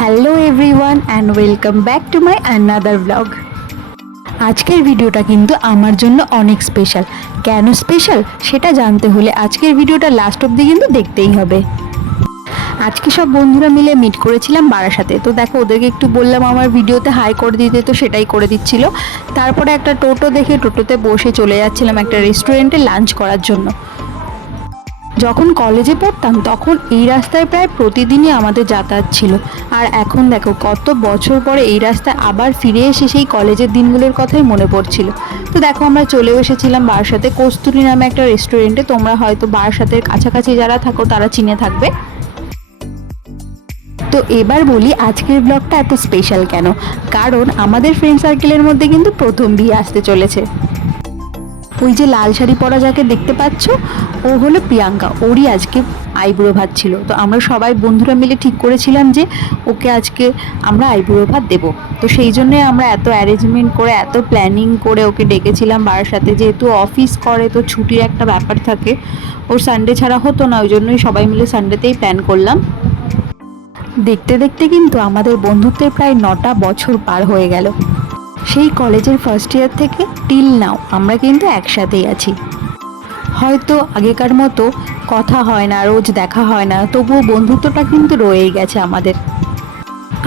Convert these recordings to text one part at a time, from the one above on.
Hello everyone and welcome back to my another blog. আজকের ভিডিওটা কিন্তু আমার জন্য অনেক স্পেশাল। কেন স্পেশাল সেটা জানতে হলে আজকের ভিডিওটা লাস্ট অবধি কিন্তু দেখতেই হবে। আজকে সব বন্ধুরা মিলে মিট করেছিলাম বারাসাতে। তো দেখো ওদেরকে একটু বললাম আমার ভিডিওতে হাই করে দিতে, তো সেটাই করে দিচ্ছিল। তারপরে একটা টোটো দেখে টোটোতে বসে চলে যাচ্ছিলাম একটা রেস্টুরেন্টে লাঞ্চ করার জন্য। যখন কলেজে পড়তাম তখন এই রাস্তায় প্রায় প্রতিদিনই আমাদের যাতায়াত ছিল, আর এখন দেখো কত বছর পরে এই রাস্তায় আবার ফিরে এসে সেই কলেজের দিনগুলোর কথাই মনে পড়ছিল। তো দেখো আমরা চলেও এসেছিলাম বারাসাতে কস্তুরী নামে একটা রেস্টুরেন্টে। তোমরা হয়তো বারাসাতের কাছাকাছি যারা থাকো তারা চিনে থাকবে। তো এবার বলি আজকের ব্লগটা এত স্পেশাল কেন। কারণ আমাদের ফ্রেন্ড সার্কেলের মধ্যে কিন্তু প্রথম বিয়ে আসতে চলেছে। ওই যে লাল শাড়ি পরা যাকে দেখতে পাচ্ছ, ও হলো প্রিয়াঙ্কা। ওরই আজকে আইবুড়ো ভাত ছিল। তো আমরা সবাই বন্ধুরা মিলে ঠিক করেছিলাম যে ওকে আজকে আমরা আইবুড়ো ভাত দেবো। তো সেই জন্যে আমরা এত অ্যারেঞ্জমেন্ট করে এত প্ল্যানিং করে ওকে ডেকেছিলাম বারাসাতে। যেহেতু অফিস করে তো ছুটির একটা ব্যাপার থাকে, ওর সানডে ছাড়া হতো না, ওই জন্যই সবাই মিলে সানডেতেই প্ল্যান করলাম। দেখতে দেখতে কিন্তু আমাদের বন্ধুত্বের প্রায় 9টা বছর পার হয়ে গেল। সেই কলেজের ফার্স্ট ইয়ার থেকে টিল নাও আমরা কিন্তু একসাথেই আছি। হয়তো আগেকার মতো কথা হয় না, রোজ দেখা হয় না, তবুও বন্ধুত্বটা কিন্তু রয়েই গেছে আমাদের।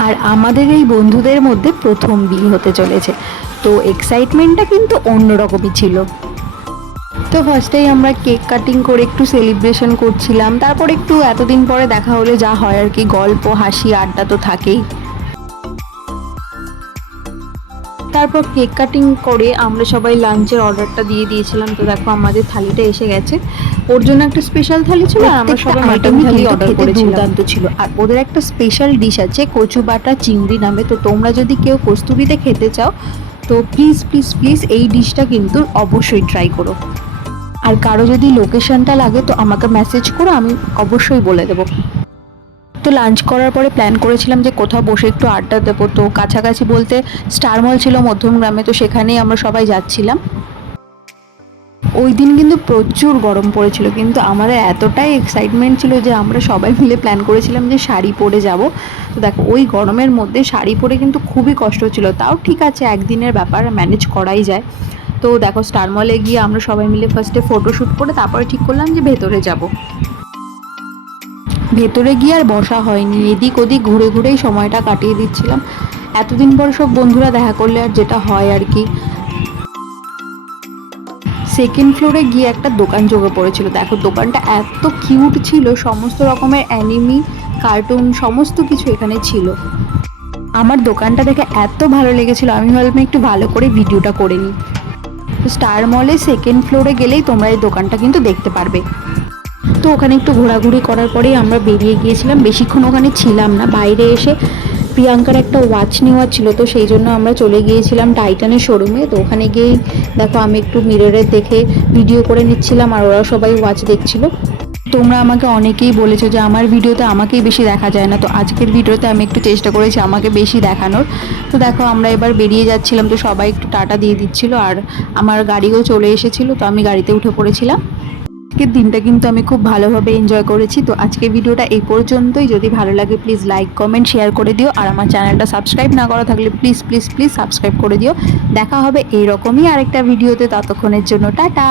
আর আমাদের এই বন্ধুদের মধ্যে প্রথম বিয়ে হতে চলেছে, তো এক্সাইটমেন্টটা কিন্তু অন্যরকমই ছিল। তো ফার্স্টেই আমরা কেক কাটিং করে একটু সেলিব্রেশন করছিলাম। তারপর একটু এতদিন পরে দেখা হলে যা হয় আর কি, গল্প হাসি আড্ডা তো থাকেই। তারপর কেক কাটিং করে আমরা সবাই লাঞ্চের অর্ডারটা দিয়ে দিয়েছিলাম। তো দেখো আমাদের থালিটা এসে গেছে। ওর জন্য একটা স্পেশাল থালি ছিল আর আমরা সবাই মাটন থালি অর্ডার করেছিলাম। দুর্দান্ত ছিল। আর ওদের একটা স্পেশাল ডিশ আছে কচু বাটা চিংড়ি নামে। তো তোমরা যদি কেউ কস্তুরীতে খেতে চাও তো প্লিজ প্লিজ প্লিজ এই ডিশটা কিন্তু অবশ্যই ট্রাই করো। আর কারো যদি লোকেশনটা লাগে তো আমাকে মেসেজ করো, আমি অবশ্যই বলে দেবো। তো লাঞ্চ করার পরে প্ল্যান করেছিলাম যে কোথাও বসে একটু আড্ডা দেবো। তো কাছাকাছি বলতে স্টার মল ছিল মধ্যমগ্রামে, তো সেখানেই আমরা সবাই যাচ্ছিলাম। ওই দিন কিন্তু প্রচুর গরম পড়েছিল, কিন্তু আমাদের এতটাই এক্সাইটমেন্ট ছিল যে আমরা সবাই মিলে প্ল্যান করেছিলাম যে শাড়ি পরে যাব। তো দেখো ওই গরমের মধ্যে শাড়ি পরে কিন্তু খুবই কষ্ট ছিল, তাও ঠিক আছে একদিনের ব্যাপার, ম্যানেজ করাই যায়। তো দেখো স্টার মলে গিয়ে আমরা সবাই মিলে ফার্স্টে ফটোশ্যুট করে তারপরে ঠিক করলাম যে ভেতরে যাব। ভেতরে গিয়ে আর বসা হয়নি, এদিক ওদিক ঘুরে ঘুরেই সময়টা কাটিয়ে দিচ্ছিলাম। এতদিন পর সব বন্ধুরা দেখা করলে আর যেটা হয় আর কি। সেকেন্ড ফ্লোরে গিয়ে একটা দোকান জোগে পড়েছিল। দেখো দোকানটা এত কিউট ছিল, সমস্ত রকমের অ্যানিমি কার্টুন সমস্ত কিছু এখানে ছিল। আমার দোকানটা দেখে এত ভালো লেগেছিল, আমি ভাবলাম একটু ভালো করে ভিডিওটা করে নিই। স্টার মলে সেকেন্ড ফ্লোরে গেলেই তোমরা এই দোকানটা কিন্তু দেখতে পারবে। তো ওখানে একটু ঘোরাঘুরি করার পরেই আমরা বেরিয়ে গিয়েছিলাম। বেশিক্ষণ ওখানে ছিলাম না, বাইরে এসে প্রিয়াঙ্কার একটা ওয়াচ নেওয়ার ছিল, তো সেই জন্য আমরা চলে গিয়েছিলাম টাইটানের শোরুমে। তো ওখানে গিয়েই দেখো আমি একটু মিররে দেখে ভিডিও করে নিচ্ছিলাম, আর ওরা সবাই ওয়াচ দেখছিল। তোমরা আমাকে অনেকেই বলেছো যে আমার ভিডিওতে আমাকেই বেশি দেখা যায় না, তো আজকের ভিডিওতে আমি একটু চেষ্টা করেছি আমাকে বেশি দেখানোর। তো দেখো আমরা এবার বেরিয়ে যাচ্ছিলাম, তো সবাই একটু টাটা দিয়ে দিচ্ছিল, আর আমার গাড়িও চলে এসেছিলো, তো আমি গাড়িতে উঠে পড়েছিলাম। আজকের দিনটা কিন্তু আমি খুব ভালোভাবে এনজয় করেছি। তো আজকের ভিডিওটা এই পর্যন্তই। যদি ভালো লাগে প্লিজ লাইক কমেন্ট শেয়ার করে দিও, আর আমার চ্যানেলটা সাবস্ক্রাইব না করা থাকলে প্লিজ প্লিজ প্লিজ সাবস্ক্রাইব করে দিও। দেখা হবে এইরকমই আরেকটা ভিডিওতে, ততক্ষণের জন্য টাটা।